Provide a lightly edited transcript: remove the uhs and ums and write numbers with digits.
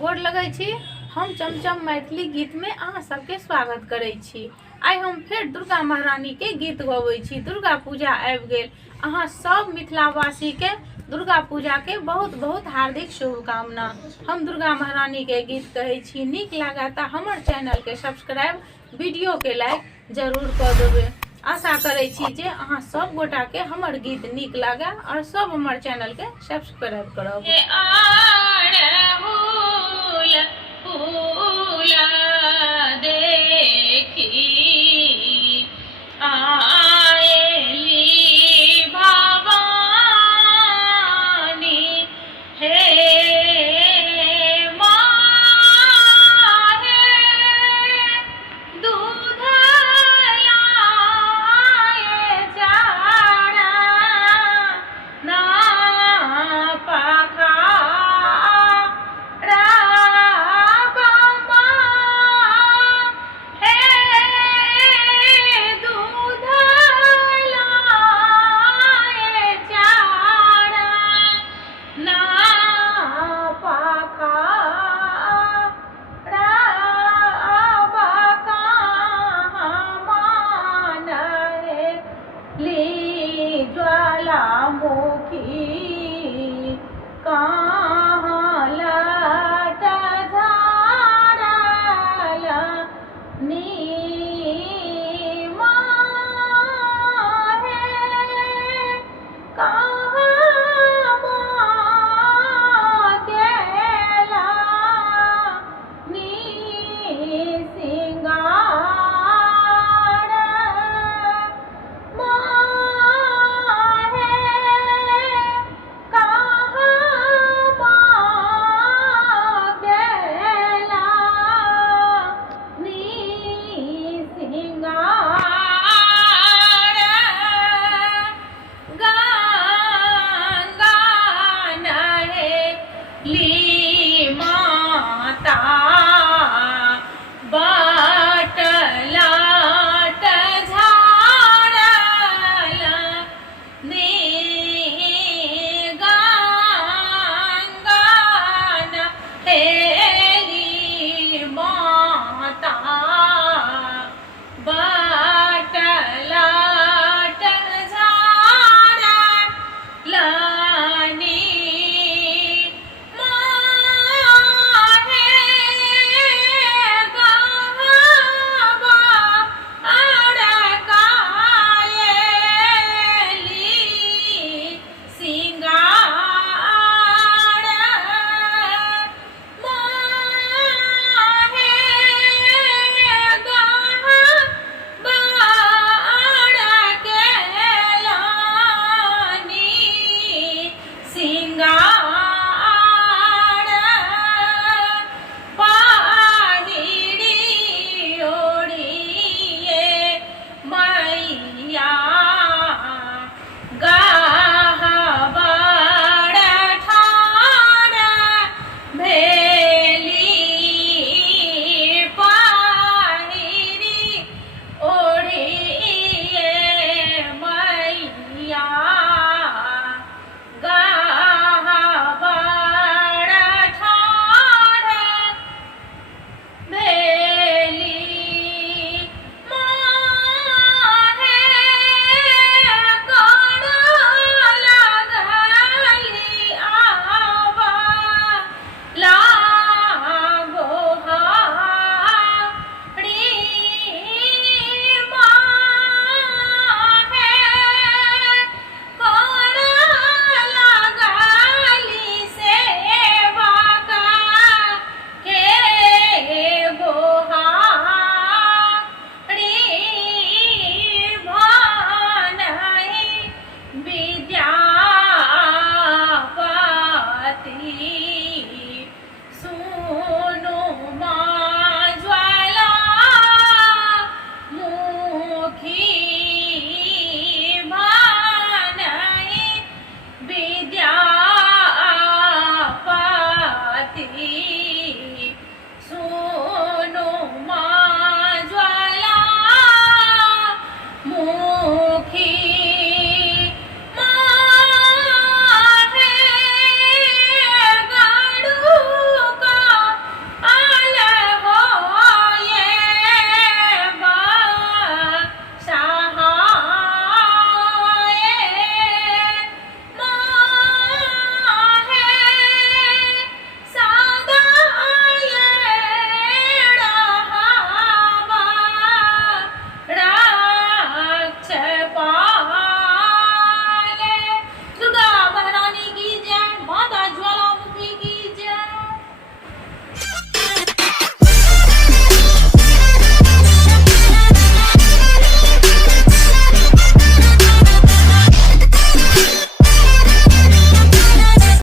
गोर लगै छी। हम चमचम मैथिली गीत में अहाँ सबके स्वागत करै छी। आई हम फिर दुर्गा महारानी के गीत गबै छी। दुर्गा पूजा आबि गेल, अहाँ सब मिथिलावासी के दुर्गा पूजा के बहुत बहुत हार्दिक शुभकामना। हम दुर्गा महारानी के गीत कहै छी। नीक लागे तो हमर चैनल के सब्सक्राइब, वीडियो के लाइक जरूर कर देबै। आशा करै छी जे अहाँ सब गोटा के हमर गीत नीक लागे और सब हमर चैनल के सब्सक्राइब करब।